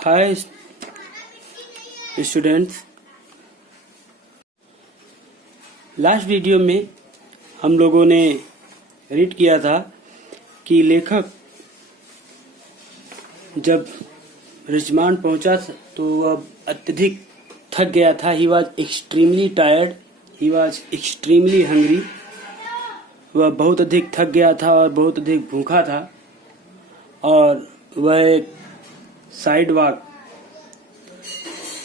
Hi students, last video में हम लोगों ने रीड किया था कि लेखक जब रिचमंड पहुंचा तो वह अत्यधिक थक गया था। He was extremely tired, he was extremely hungry. वह बहुत अधिक थक गया था और बहुत अधिक भूखा था और वह एक साइड वॉक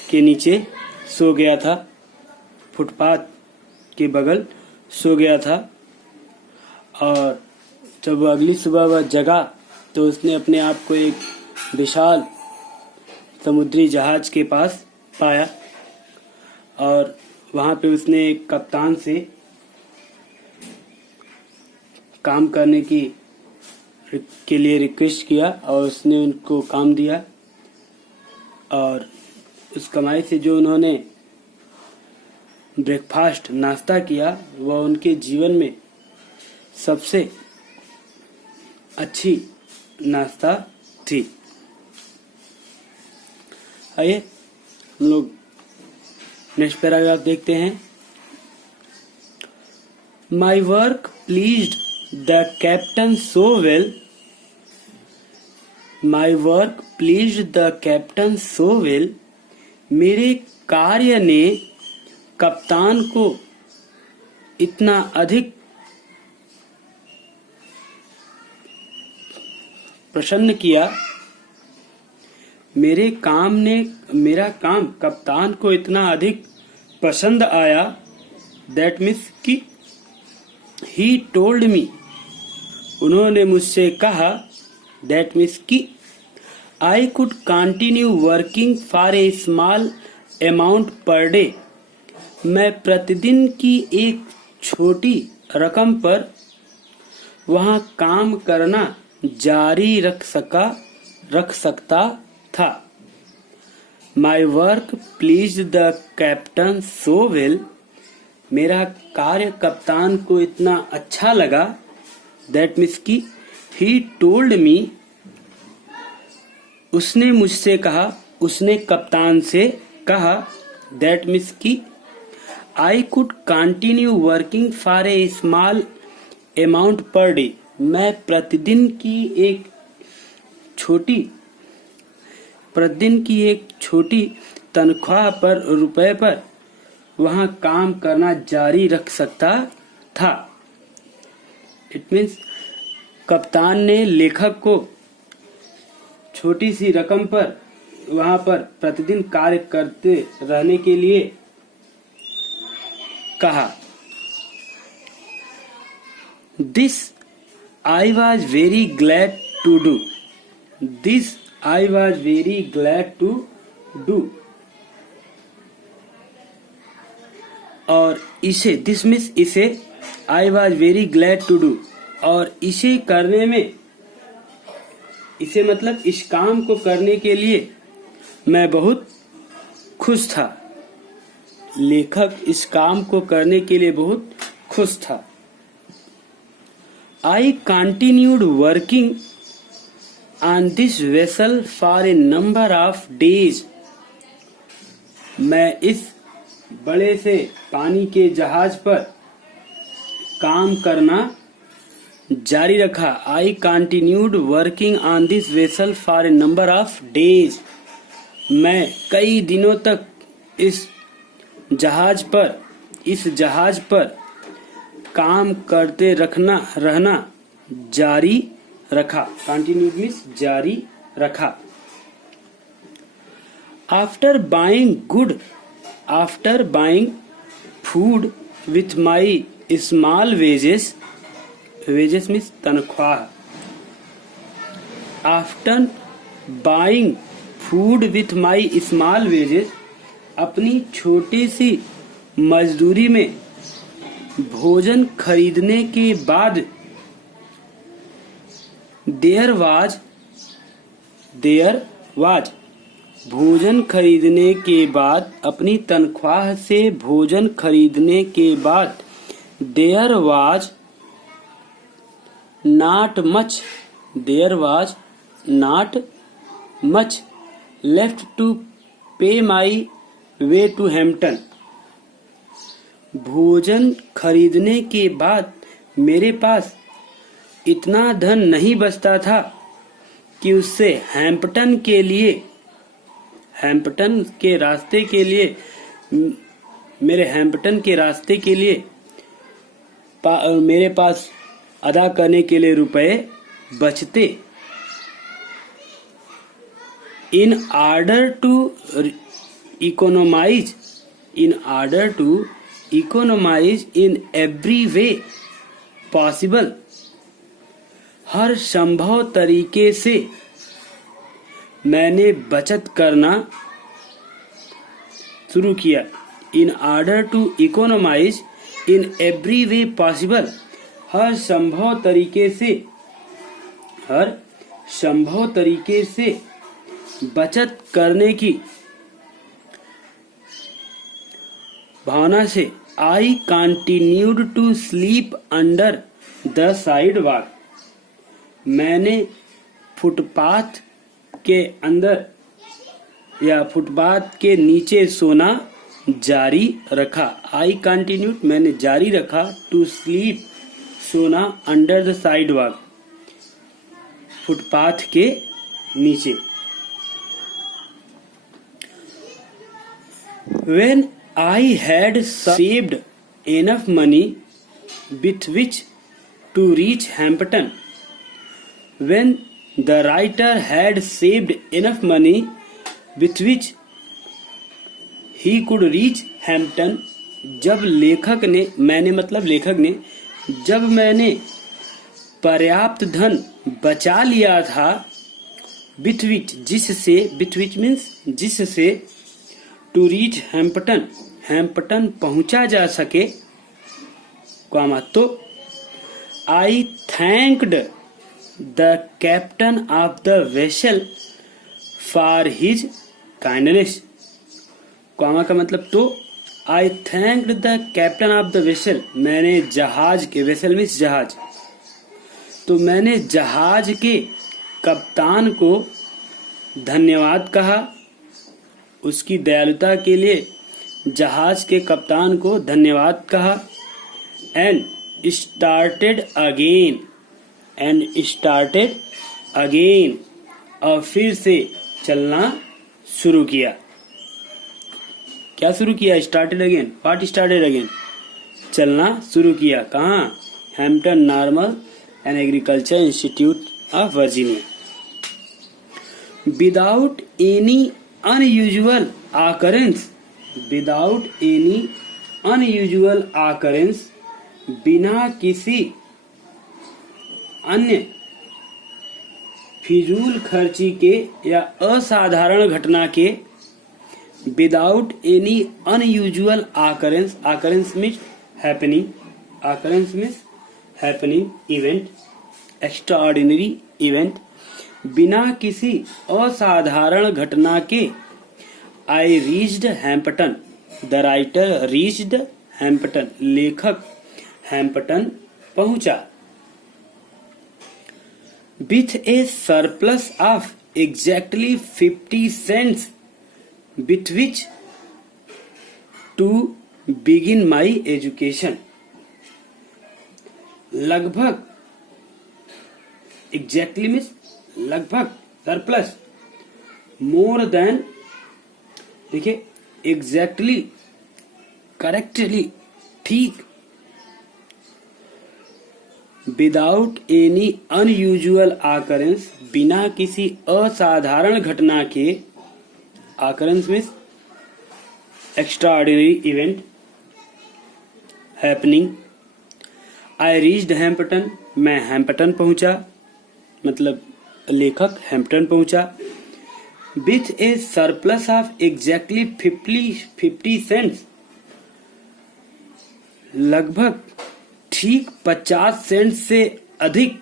के नीचे सो गया था, फुटपाथ के बगल सो गया था। और जब वह अगली सुबह वह जगा तो उसने अपने आप को एक विशाल समुद्री जहाज के पास पाया और वहां पे उसने एक कप्तान से काम करने के लिए रिक्वेस्ट किया और उसने उनको काम दिया। और उस कमाई से जो उन्होंने ब्रेकफास्ट नाश्ता किया वह उनके जीवन में सबसे अच्छी नाश्ता थी। आइए हम लोग नेक्स्ट पैराग्राफ देखते हैं। My work pleased the captain so well, my work pleased the captain so well, मेरे कार्य ने कप्तान को इतना अधिक प्रसन्न किया, मेरा काम कप्तान को इतना अधिक पसंद आया, दैट मीन्स कि ही टोल्ड मी, उन्होंने मुझसे कहा, दैट मीन्स कि I could continue working for a small amount per day. मैं प्रतिदिन की एक छोटी रकम पर वहाँ काम करना जारी रख सकता था। My work pleased the captain so well. मेरा कार्य कप्तान को इतना अच्छा लगा, that means कि he told me, उसने मुझसे कहा, उसने कप्तान से कहा, दैट मीन्स कि I could continue working for a small amount per day, मैं प्रतिदिन की एक छोटी तनख्वाह पर रुपए पर वहां काम करना जारी रख सकता था। इट मीन्स कप्तान ने लेखक को छोटी सी रकम पर वहां पर प्रतिदिन कार्य करते रहने के लिए कहा। This I was very glad to do, this I was very glad to do. और इसे, दिस मीन्स इसे, I was very glad to do, और इसे करने में, इसे मतलब इस काम को करने के लिए मैं बहुत खुश था। लेखक इस काम को करने के लिए बहुत खुश था। I continued working on this vessel for a number of days, मैं इस बड़े से पानी के जहाज पर काम करना जारी रखा। I continued working on this vessel for a number of days, मैं कई दिनों तक इस जहाज पर काम करते रहना जारी रखा। कंटिन्यूड मीन्स जारी रखा। After buying food with my small wages means तनख्वाह। After buying food with my small wages, अपनी छोटी सी मजदूरी में भोजन खरीदने के बाद, देयर वाज भोजन खरीदने के बाद, अपनी तनख्वाह से भोजन खरीदने के बाद, there was not much left to pay my way to Hampton. भोजन खरीदने के बाद मेरे पास इतना धन नहीं बचता था कि उससे हैम्पटन के रास्ते के लिए मेरे हैम्पटन के रास्ते के लिए मेरे पास अदा करने के लिए रुपए बचते। In order to economize in every way possible, हर संभव तरीके से मैंने बचत करना शुरू किया। In order to economize in every way possible, हर संभव तरीके से बचत करने की भावना से I continued to sleep under the sidewalk. मैंने फुटपाथ के अंदर या फुटपाथ के नीचे सोना जारी रखा। I continued, मैंने जारी रखा, to sleep, सोना, under the sidewalk, फुटपाथ के नीचे। When I had saved enough money with which to reach Hampton, when the writer had saved enough money with which he could reach Hampton, जब मैंने पर्याप्त धन बचा लिया था, with which जिससे to reach हैम्पटन पहुंचा जा सके, तो I thanked the captain of the vessel for his kindness, का मतलब तो I thanked the captain of the vessel, मैंने जहाज के, vessel मीन्स जहाज, तो मैंने जहाज के कप्तान को धन्यवाद कहा, उसकी दयालुता के लिए जहाज के कप्तान को धन्यवाद कहा। एंड स्टार्टेड अगेन, और फिर से चलना शुरू किया। क्या शुरू किया? Started again. What started again? चलना शुरू किया। कहाँ? Hampton normal and agriculture institute of Virginia. Without any unusual occurrence, बिना किसी अन्य फिजूल खर्ची के या असाधारण घटना के, without any unusual occurrence means happening event, extraordinary event, बिना किसी असाधारण घटना के I reached Hampton. The writer reached Hampton. लेखक हैम्पटन पहुंचा। With a surplus of exactly 50 cents with which to begin my education. लगभग, exactly means लगभग, surplus, more than, देखिए एग्जैक्टली, करेक्टली, ठीक, विदाउट एनी अनयूजुअल ऑकरेंस, बिना किसी असाधारण घटना के, occurrence means extraordinary event, happening. I reached Hampton, मैं हैम्पटन पहुंचा, मतलब लेखक हैम्पटन पहुंचा। With a surplus of exactly 50 cents, लगभग ठीक 50 सेंट से अधिक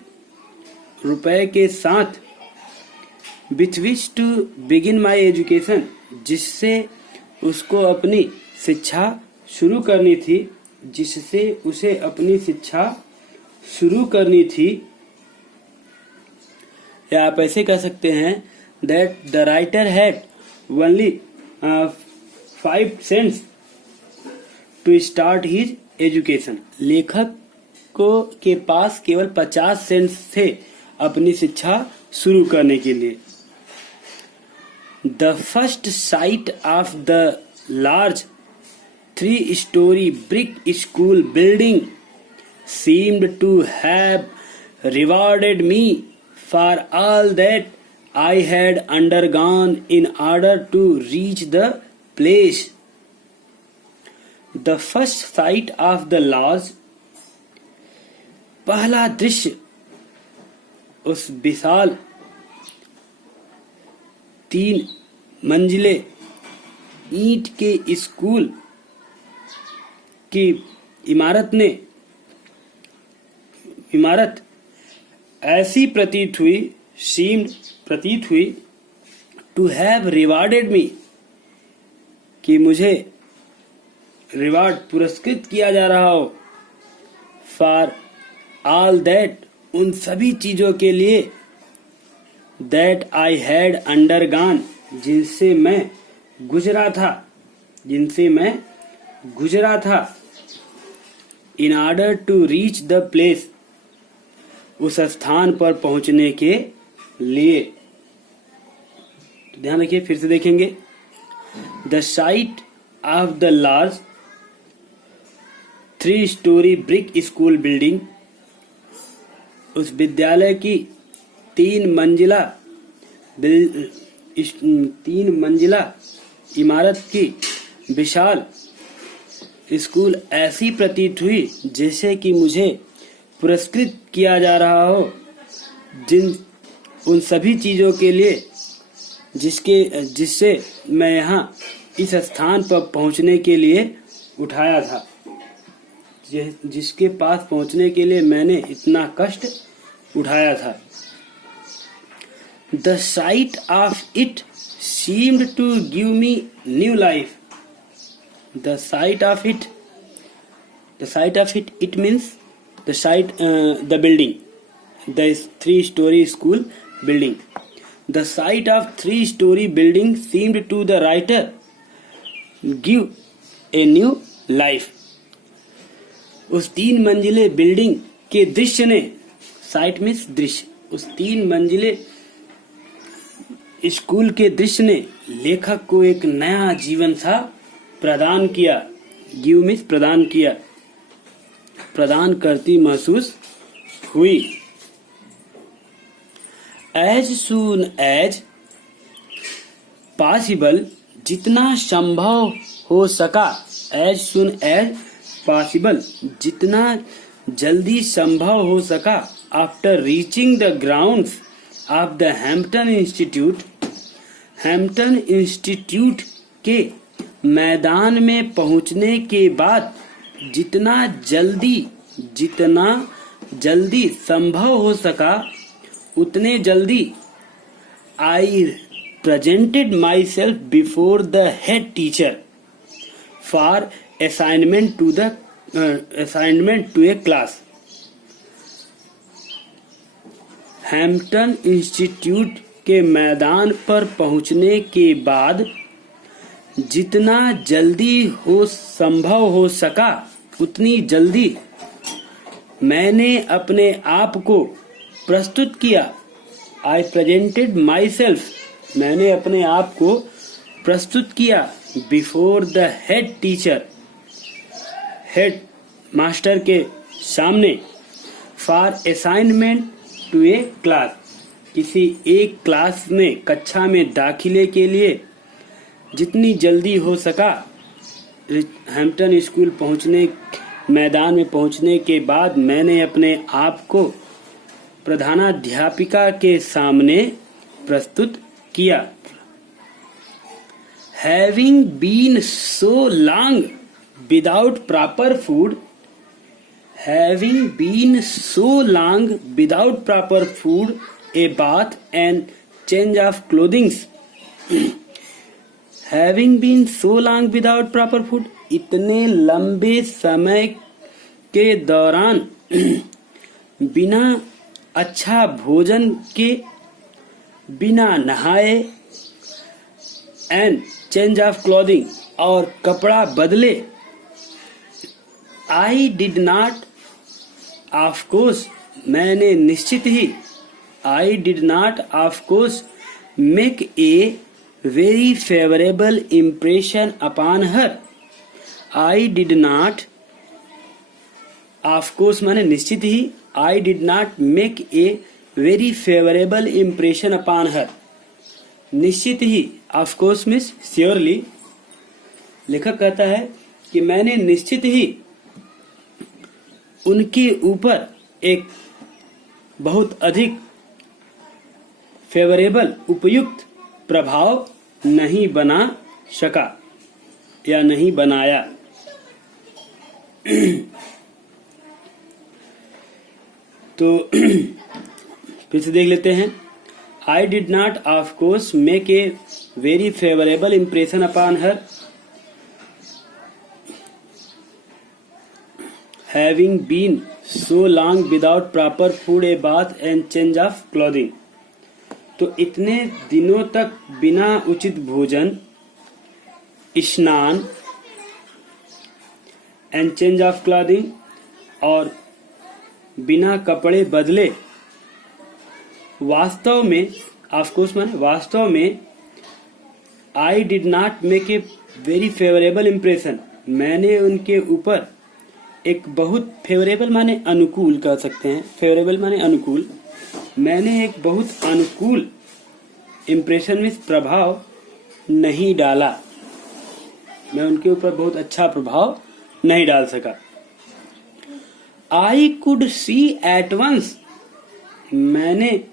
रुपए के साथ। With which to begin my education, जिससे उसको अपनी शिक्षा शुरू करनी थी, जिससे उसे अपनी शिक्षा शुरू करनी थी। या आप ऐसे कह सकते हैं that the writer had only 5 cents to start his education. लेखक को के पास केवल 50 सेंट्स थे अपनी शिक्षा शुरू करने के लिए. The first sight of the large 3-story brick school building seemed to have rewarded me for all that I had undergone in order to reach the place. The first sight of the large, पहला दृश्य उस विशाल 3 मंजिले ईंट के school की इमारत ऐसी प्रतीत हुई टू हैव रिवार्डेड मी, कि मुझे रिवार्ड पुरस्कृत किया जा रहा हो. फॉर ऑल दैट, उन सभी चीजों के लिए, दैट आई हैड अंडरगॉन, जिनसे मैं गुजरा था. In order to reach the place, उस स्थान पर पहुंचने के लिए. तो ध्यान रखिए, फिर से देखेंगे. The site of the large 3-story brick school building, उस विद्यालय की 3 मंजिला इमारत की विशाल स्कूल ऐसी प्रतीत हुई जैसे कि मुझे पुरस्कृत किया जा रहा हो, उन सभी चीजों के लिए जिससे मैं यहाँ इस स्थान पर पहुंचने के लिए उठाया था, जिसके पास पहुंचने के लिए मैंने इतना कष्ट उठाया था. The sight of it seemed to give me new life. The sight of it, it means the building, the 3-story school building. The sight of 3-story building seemed to the writer give a new life. उस 3 मंजिले building के दृश्य ने, site means दृश्य, उस 3 मंजिले school के दृश्य ने लेखक को एक नया जीवन सा प्रदान किया. गिव मीन्स प्रदान किया, प्रदान करती महसूस हुई. एज सून एज पॉसिबल, जितना संभव हो सका. एज सून एज पॉसिबल, जितना जल्दी संभव हो सका. After reaching the grounds of the Hampton institute के मैदान में पहुंचने के बाद, जितना जल्दी संभव हो सका उतने जल्दी, I presented myself before the head teacher for assignment to a class. Hampton institute के मैदान पर पहुंचने के बाद जितना जल्दी संभव हो सका उतनी जल्दी मैंने अपने आप को प्रस्तुत किया. आई प्रेजेंटेड माई सेल्फ, मैंने अपने आप को प्रस्तुत किया. Before the head teacher, head master के सामने. For assignment to a class, किसी एक क्लास में, कक्षा में दाखिले के लिए जितनी जल्दी हो सका. हैम्पटन स्कूल मैदान में पहुंचने के बाद मैंने अपने आप को प्रधानाध्यापिका के सामने प्रस्तुत किया. Having been so long without proper food, a bath and change of clothing. Having been so long without proper food, इतने लंबे समय के दौरान बिना अच्छा भोजन के, बिना नहाए, एंड चेंज ऑफ क्लॉथिंग, और कपड़ा बदले। I did not, of course मैंने निश्चित ही, I did not of course make a very favourable impression upon her. I did not, of course माने निश्चित ही, I did not make a very favourable impression upon her. निश्चित ही, of course means surely. लेखक कहता है कि मैंने निश्चित ही उनके ऊपर एक बहुत अधिक फेवरेबल, उपयुक्त प्रभाव नहीं बना सका या नहीं बनाया। तो फिर से देख लेते हैं। I did not of course make a very favourable impression upon her, having been so long without proper food, a bath and change of clothing. तो इतने दिनों तक बिना उचित भोजन, स्नान एंड चेंज ऑफ क्लॉथिंग, और बिना कपड़े बदले, वास्तव में, ऑफ कोर्स माने वास्तव में, आई did not make a very favourable impression, मैंने उनके ऊपर एक बहुत, फेवरेबल माने अनुकूल कह सकते हैं, फेवरेबल माने अनुकूल, मैंने एक बहुत अनुकूल इम्प्रेशन में प्रभाव नहीं डाला, मैं उनके ऊपर बहुत अच्छा प्रभाव नहीं डाल सका। I could see at once, मैंने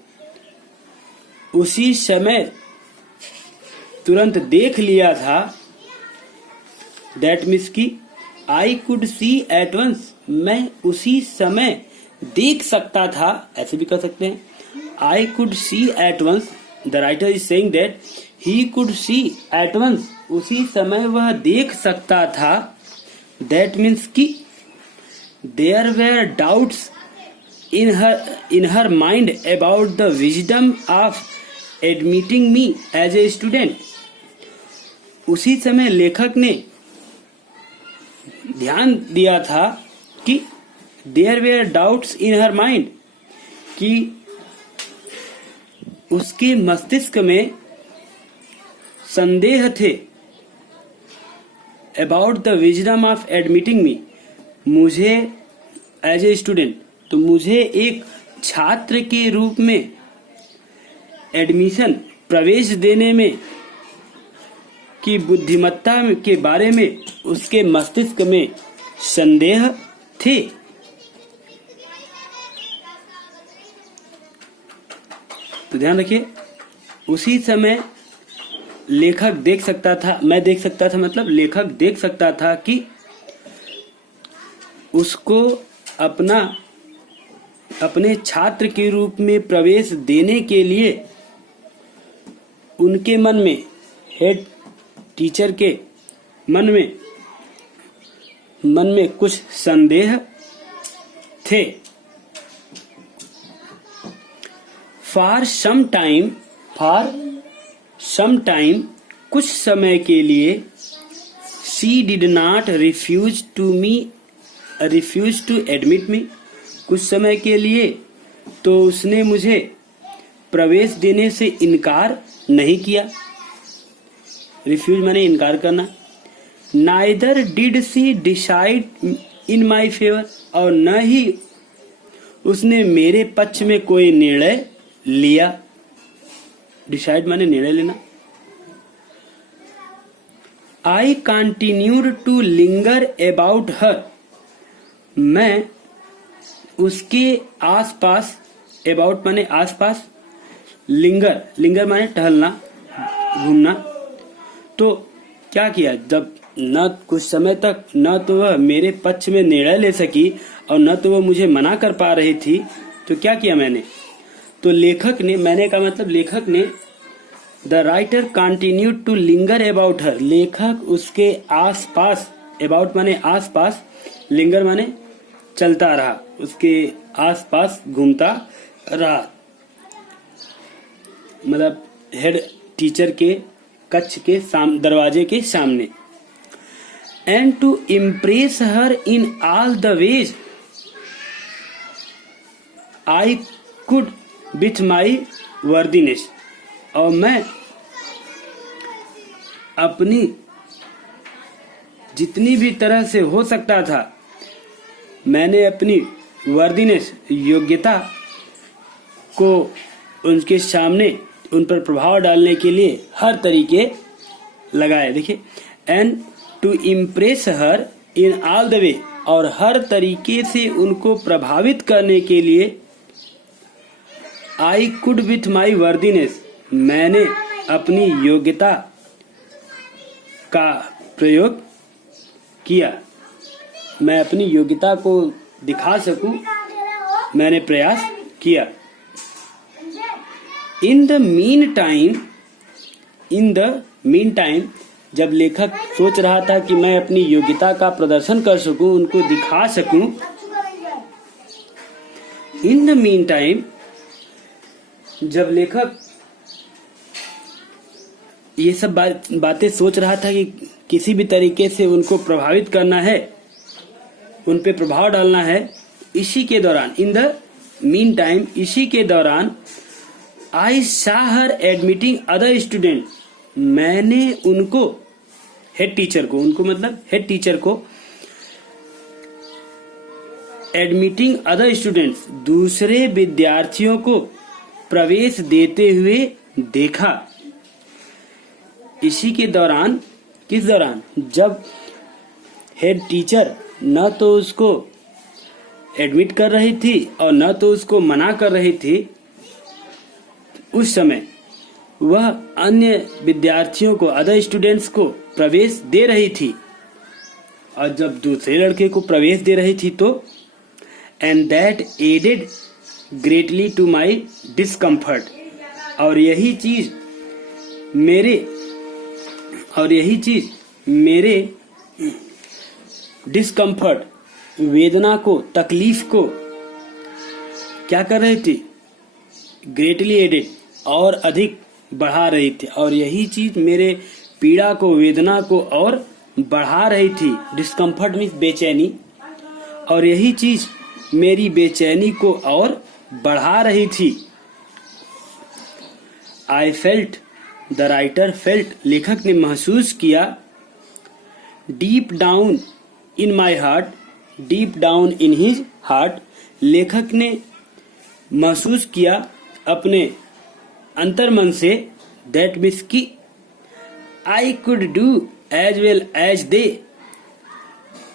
उसी समय तुरंत देख लिया था, दैट मीन्स की I could see at once, मैं उसी समय देख सकता था, ऐसे भी कह सकते हैं। I could see at once, the writer is saying that he could see at once, उसी समय वह देख सकता था, दैट मीन्स की there were doubts in her mind about the wisdom of admitting me as a student। उसी समय लेखक ने ध्यान दिया था कि there were doubts in her mind, कि उसके मस्तिष्क में संदेह थे, about the wisdom of admitting me, मुझे as a student, तो मुझे एक छात्र के रूप में एडमिशन, प्रवेश देने में की बुद्धिमत्ता के बारे में उसके मस्तिष्क में संदेह थे। तो ध्यान रखिए, उसी समय लेखक देख सकता था, मैं देख सकता था, मतलब लेखक देख सकता था कि उसको अपने छात्र के रूप में प्रवेश देने के लिए उनके मन में, हेड टीचर के मन में कुछ संदेह थे। फॉर सम टाइम, कुछ समय के लिए, she did not refuse to admit me, कुछ समय के लिए तो उसने मुझे प्रवेश देने से इनकार नहीं किया। रिफ्यूज माने इनकार करना। Neither did she decide in my favour, और न ही उसने मेरे पक्ष में कोई निर्णय लिया। डिसाइड माने निर्णय लेना। I continued to linger about her, मैं उसके आसपास, अबाउट माने आसपास, लिंगर माने टहलना, घूमना। तो क्या किया, जब न कुछ समय तक न तो वह मेरे पक्ष में निर्णय ले सकी और न तो वह मुझे मना कर पा रही थी, तो क्या किया मैंने, तो लेखक ने, मैंने का मतलब लेखक ने, the writer continued to linger about her, लेखक उसके आसपास, अबाउट माने आसपास, लिंगर माने चलता रहा, उसके आसपास घूमता रहा। मतलब हेड टीचर के कक्ष के दरवाजे के सामने। And to impress her in all the ways I could with my worthiness, और मैं अपनी जितनी भी तरह से हो सकता था मैंने अपनी वर्दीनेस योग्यता को उनके सामने उन पर प्रभाव डालने के लिए हर तरीके लगाए। देखिए, and to impress her in all the way, और हर तरीके से उनको प्रभावित करने के लिए I could with my worthiness, मैंने अपनी योग्यता का प्रयोग किया, मैं अपनी योग्यता को दिखा सकूं, मैंने प्रयास किया। इन द मीन टाइम, जब लेखक सोच रहा था कि मैं अपनी योग्यता का प्रदर्शन कर सकूं, उनको दिखा सकूं, इन द मीन टाइम, जब लेखक ये सब बातें सोच रहा था कि किसी भी तरीके से उनको प्रभावित करना है, उन पे प्रभाव डालना है, इसी के दौरान, इन द मीन टाइम, इसी के दौरान आई सा हर एडमिटिंग अदर स्टूडेंट, मैंने उनको, हेड टीचर को, उनको मतलब हेड टीचर को, एडमिटिंग अदर स्टूडेंट्स, दूसरे विद्यार्थियों को प्रवेश देते हुए देखा। इसी के दौरान, किस दौरान, जब हेड टीचर न तो उसको एडमिट कर रही थी और न तो उसको मना कर रही थी, उस समय वह अन्य विद्यार्थियों को, अदर स्टूडेंट्स को प्रवेश दे रही थी, और जब दूसरे लड़के को प्रवेश दे रही थी तो and that added greatly to my discomfort, और यही चीज मेरे डिस्कम्फर्ट, वेदना को, तकलीफ को क्या कर रही थी, ग्रेटली एडेड, और अधिक बढ़ा रही थी, और यही चीज मेरे पीड़ा को, वेदना को और बढ़ा रही थी। डिस्कम्फर्ट मीन्स बेचैनी, और यही चीज मेरी बेचैनी को और बढ़ा रही थी। I felt, the writer felt, लेखक ने महसूस किया, deep down in my heart, deep down in his heart, लेखक ने महसूस किया अपने अंतर्मन से, दैट मीन्स की I could do as well as they,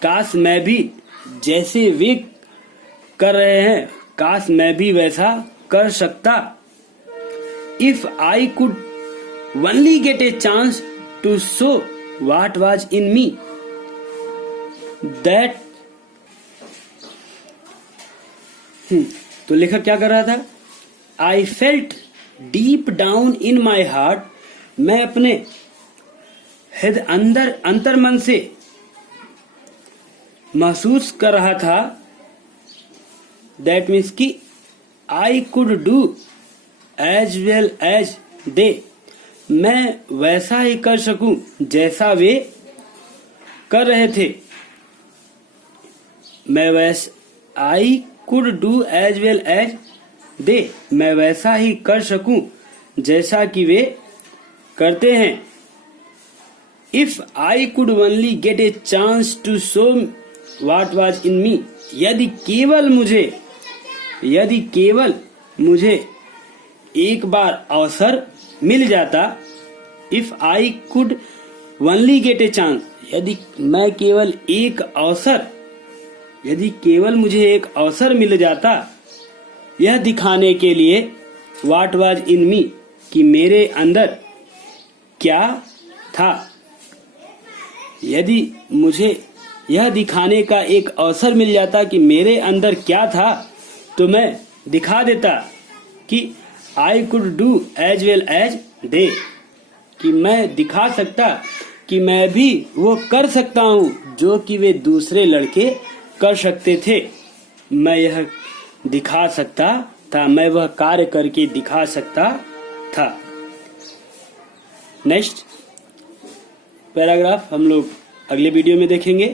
काश मैं भी जैसे वे कर रहे हैं, काश मैं भी वैसा कर सकता। If I could only get a chance to show what was in me, that, तो लेखक क्या कर रहा था, I felt deep down in my heart, मैं अपने अंतर्मन से महसूस कर रहा था, दैट मीन्स कि I could do as well as they, मैं वैसा ही कर सकूं जैसा वे कर रहे थे। I could do as well as they, मैं वैसा ही कर सकूं जैसा कि वे करते हैं। If I could only get a chance to show what was in me, यदि केवल मुझे एक बार अवसर मिल जाता, if I could only get a chance, यदि केवल मुझे एक अवसर मिल जाता, यह दिखाने के लिए, व्हाट वाज इन मी, कि मेरे अंदर क्या था, यदि मुझे यह दिखाने का एक अवसर मिल जाता कि मेरे अंदर क्या था, तो मैं दिखा देता कि I could do as well as they, कि मैं दिखा सकता कि मैं भी वो कर सकता हूँ जो कि वे दूसरे लड़के कर सकते थे। मैं यह दिखा सकता था, मैं वह कार्य करके दिखा सकता था। नेक्स्ट, पैराग्राफ हम लोग अगले वीडियो में देखेंगे।